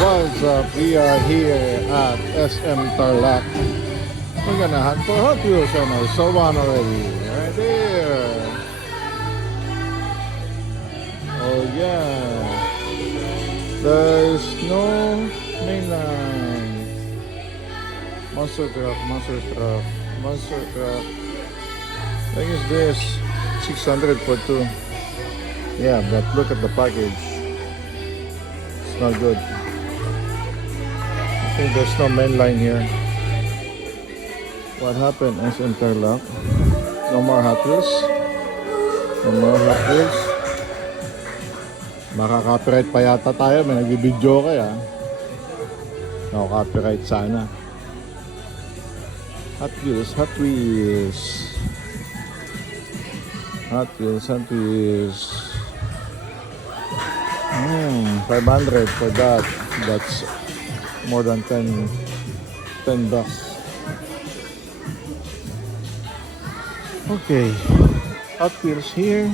What's up? We are here at SM Tarlac. We're gonna hunt for Hot Wheels and I saw one already. Right there. Oh yeah. There's no mainline. Monster truck, monster truck, monster truck. What is this? 600 for two. Yeah, but look at the package. It's not good. I think there's no main line here. What happened is Interlock. No more Hot Wheels. No more Hot Wheels. Makaka-copyright pa yata tayo. May nag-video kaya. No, copyright sana. Hot Wheels, Hot Wheels. Hot Wheels, Hot Wheels. 500 for that. That's more than 10 bucks. Okay, Hot Wheels here.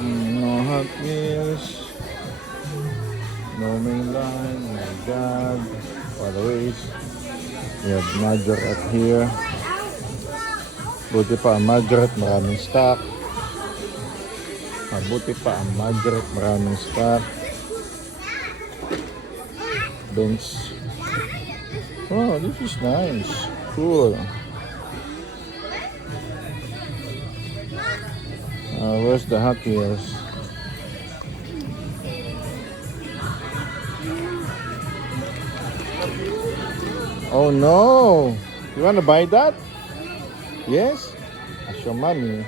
No Hot Wheels. No main line. Oh my god. By the ways. We have Majorette here. Buti pa ang Majorette, maraming stock. Buti pa ang Majorette, maraming stock. Benz. Oh, this is nice. Cool. Where's the Hot Wheels? Oh no! You wanna buy that? Yes? Ask your mommy.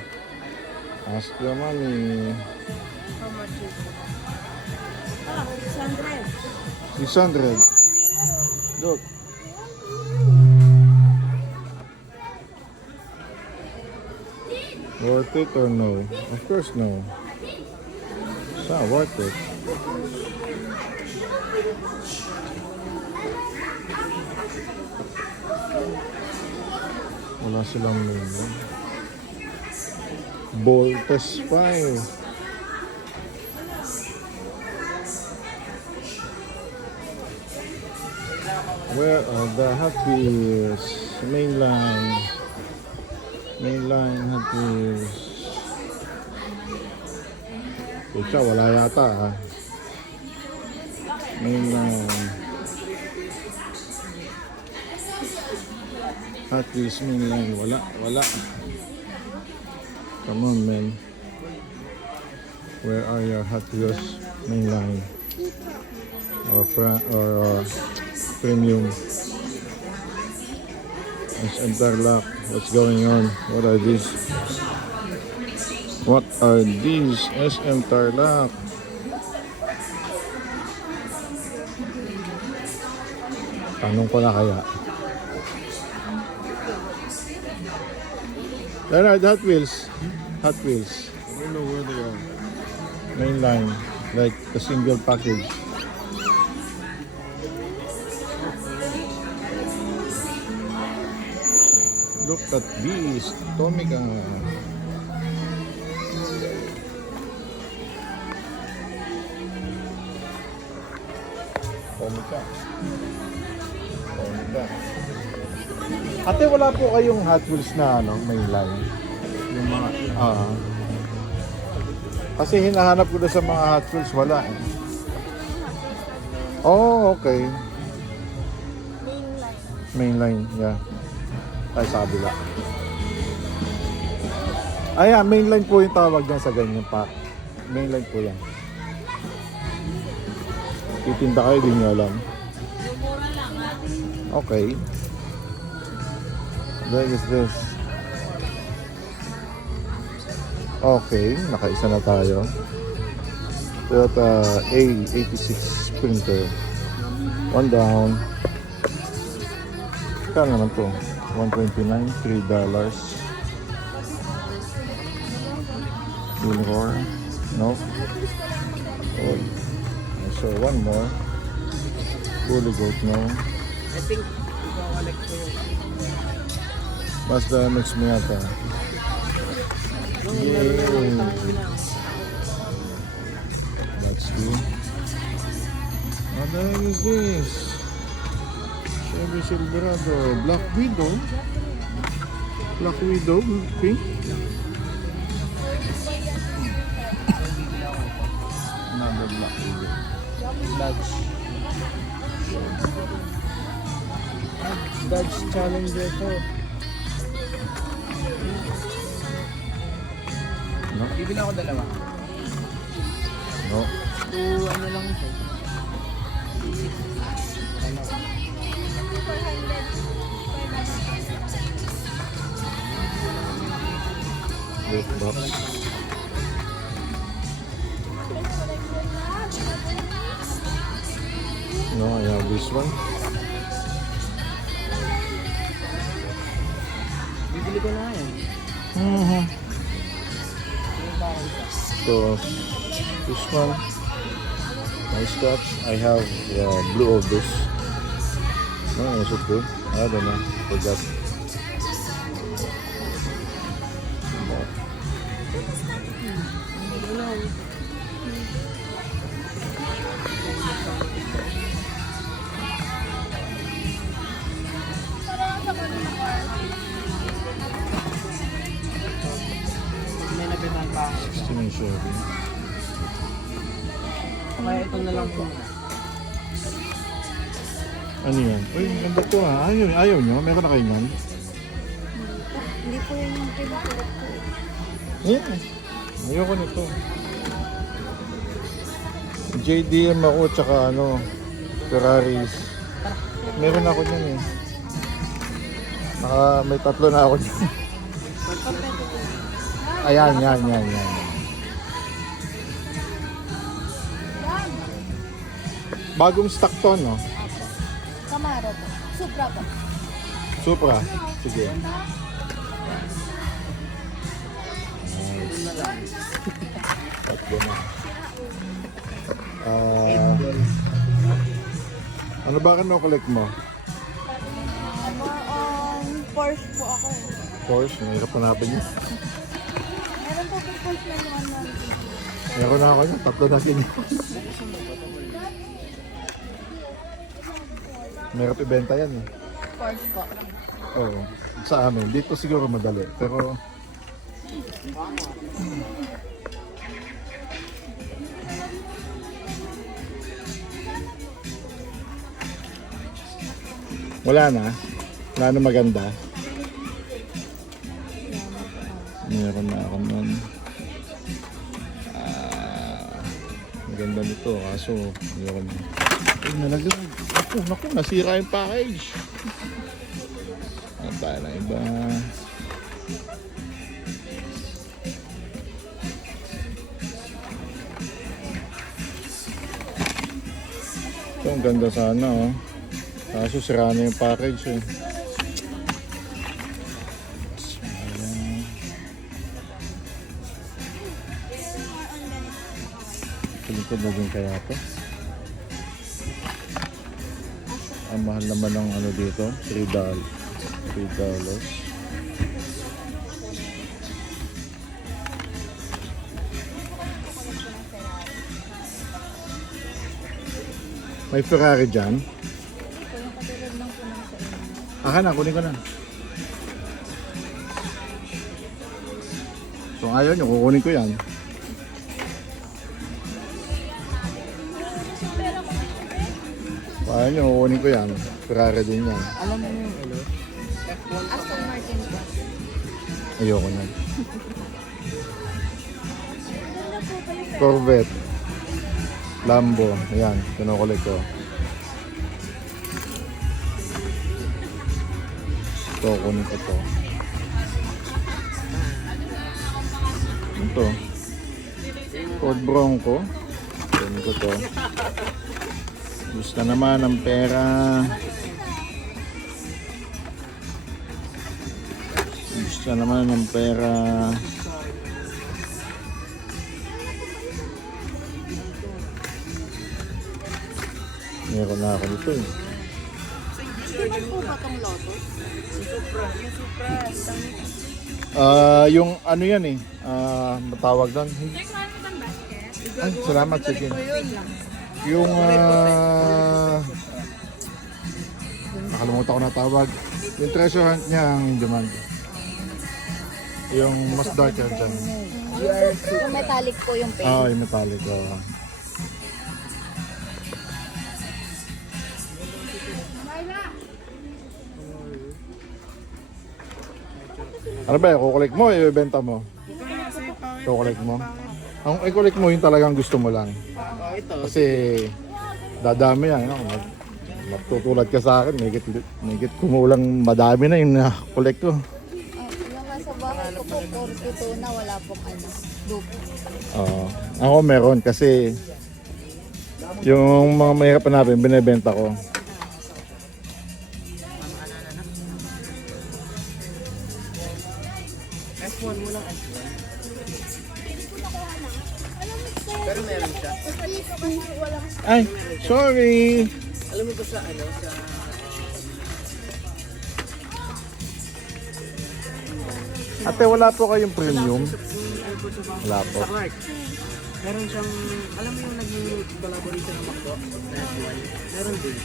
Ask your mommy. How much is it? Ah, 600. 600. Look. Worth it or no? Of course no. It's not worth it. Wala silang menu. Voltes 5. Where are the Hot Wheels? Mainline. Mainline Hot Wheels. Pucha, wala yata ah. Mainline. Hot Wheels mainline. Wala. Come on, man. Where are your Hot Wheels mainline? Or premium? It's Interlock. What's going on? What are these? What are these? SM Tarlac. Tanong ko na kaya. Alright, Hot Wheels. Hot Wheels. I don't know where they are. Mainline. Like the single package. Look at these. Tomica. Tomica. Ate, wala po kayong Hot Wheels na mainline? Yung mga, kasi hinahanap ko na sa mga Hot Wheels, wala eh. Oh, okay. Mainline, yeah. Ay, sa kabila. Ayan, mainline po yung tawag niya sa ganyan pa. Mainline po yan. Titinda kayo, di nyo alam. Okay. What is this? Okay, nakaisa na tayo. Toyota A86 Sprinter. One down. Kaya naman to? $129, $3. Silver. No. Oh. So one more. Fully goat, no. I think ikaw-collect ko yun. Mazda MX mo yata. Yung laro lang, tangin lang. the heck is this? Chevy Silverado. Black Widow. Black Widow. Pink. Another Black Widow. Dodge. Dodge Challenger to. No? Bibili ako dalawa. No. Ano lang ito? Wait, box. No, I have this one. Bibili ko na yan. Mm-hmm. So, this one. Nice cups. I have blue of this. No, is it good? I don't know. Forgot. May nabitan pa ako. 16 Chevy. Kaya ito na lang muna. Ano yan? Uy, ang ganda to ha. Ayaw nyo? Meron na kayo yan? Hindi po yun yung pinapulot ko. Yeah. Ayoko nito. JDM ako tsaka Ferraris. Meron ako niyan eh. May tatlo na ako niyan. Ayan, yan. Bagong stock to, no? Camaro po. Supra po. Supra. Sige. Tatlo na. Ano ba collect mo? More on Porsche po ako. Porsche, mahirap hanapin yun. Meron po po Porsche na naman na. Meron na ako yun, tatlo na kinyo. Mahirap ibenta yan eh. Porsche po. Oo, sa amin. Dito siguro madali. Pero wala na. Wala na maganda. Meron na ako nun. Maganda nito. Kaso, meron na. Ay, nalaglag. Naku, nasira yung package. Ano tayo na iba? Ito, ang ganda sana oh. Kaso sira na yung package eh. Ayan. Kalingkod na din kaya ito. Ang mahal naman ng dito, $3. May Ferrari dyan. Aka na, kunin ko na. So ayaw nyo, kukunin ko yan. Ayaw nyo, kukunin ko yan. Ferrari din yan. Alam mo yung F1 Aston Martin po. Ayoko na. Corvette. Lambo. Ayan, kinukulit ko. Ito, kunin ko to. Ito. Ford Bronco. Kunin ko to. Gusto naman ng pera. Gusto naman ng pera. Meron na ako nito eh. Hindi po ba itong Lotus? Yung Supra. Yung ano yan eh. Matawag doon. Ay, salamat. Sige. Wait lang. Yung nakalimutan ko na tawag. Yung treasure hunt niya ang demand. Yung mas darker dyan. Yung metallic po yung paint. Ah, yung metallic. Oh. Ano ba, kukulik mo, ibebenta mo? Kukulik mo? Ang ikulik mo yung talagang gusto mo lang. Oh, ito. Kasi dadami yan. No? Magtutulad ka sa akin, may kumulang madami na yung nakulik ko. Yung nasa bahay ko po, 42 na wala pong dupo. Ako meron kasi yung mga mahirap na natin, binibenta ko. F1 mo lang F1. Pero meron siya. Ay, sorry! Alam mo ba sa ano, sa... Ate, wala po kayong premium? Wala po. Sa Clark. Meron siyang, alam mo yung naging collaboration ng McDo? Na F1. Meron din.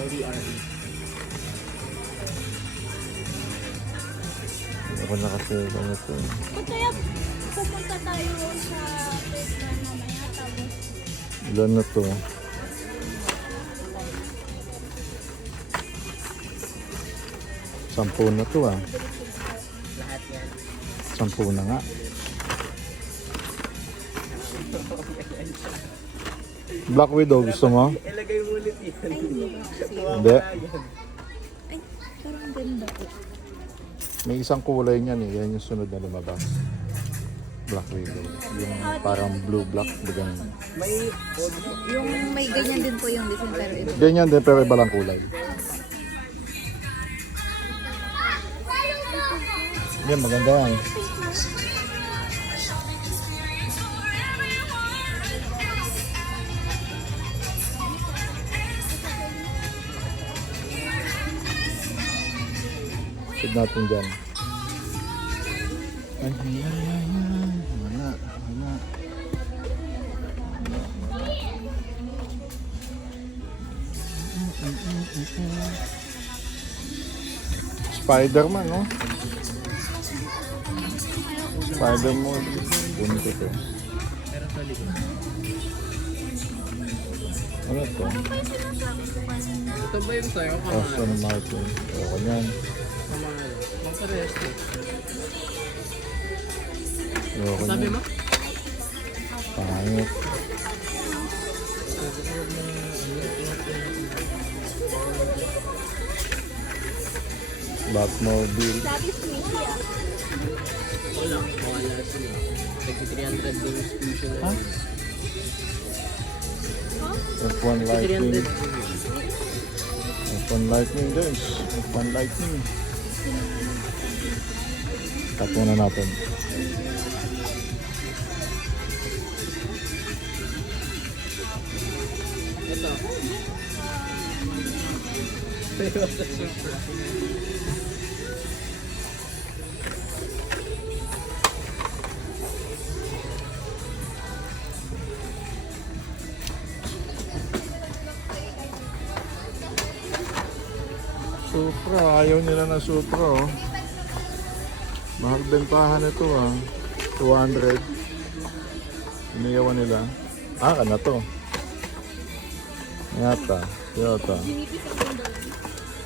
LDRE. Ako na kasi ano to. Kung kaya pumunta tayo sa restaurant mamaya tapos Ilan na to? Sampu na to ah. Lahat yan. Sampu na nga. Black Widow, gusto mo? Ilagay mo ulit yan. Hindi. ay, parang ganda po. May isang kulay niyan eh. Yan yung sunod na lumabas. Black Widow. Yung parang blue black. Ganyan. May Yung may ganyan din po yung design pero ito. Ganyan din pero iba lang kulay. Yan, maganda yan. Sit natin dyan. Ay, wala. Spider-Man, no? Spider-Man. Punto to. meron sa likod. Ano to? Ito ba yung sa'yo? Aston Martin. O, kanyan. Kamahal. Magpares ko. O, Sabi kanyan. mo? Pangit. Batmobile. Wala. Wala sila. Tag 300 din yung exclusion. Ha? F1 Lightning. 300. F1 Lightning guys. F1 Lightning. Cut muna natin. Ito. Toyota Supra. Supra. Ayaw nila na Supra oh. Mahal bentahan ito ah. 200. Iniyawan nila. Ah, ka na to. Yata. Toyota.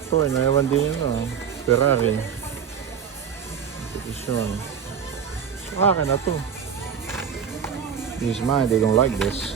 Ito, inayawan din yun oh. Ferrari. Petition. So, akin na to. This is mine. They don't like this.